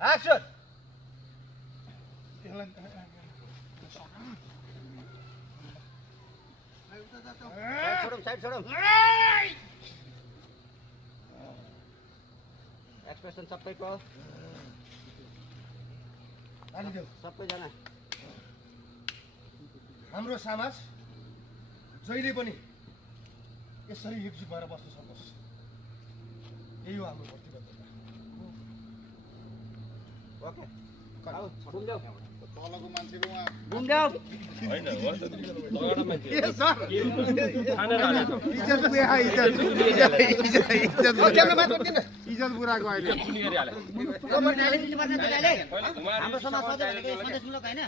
action side छोडौँ expression सबैको सबैजना हाम्रो समाज जहिले पनि यसरी एकजुट भएर बस्न सकोस् यही हो हाम्रो प्रतिबद्धता ओके घुम्देऊ तलको मान्छेको उहाँ घुम्देऊ होइन हो त तगडा मान्छे इज्जत पुराको अहिले हाम्रो समाज सधैँ भनेको सधैँ सुन्नु होइन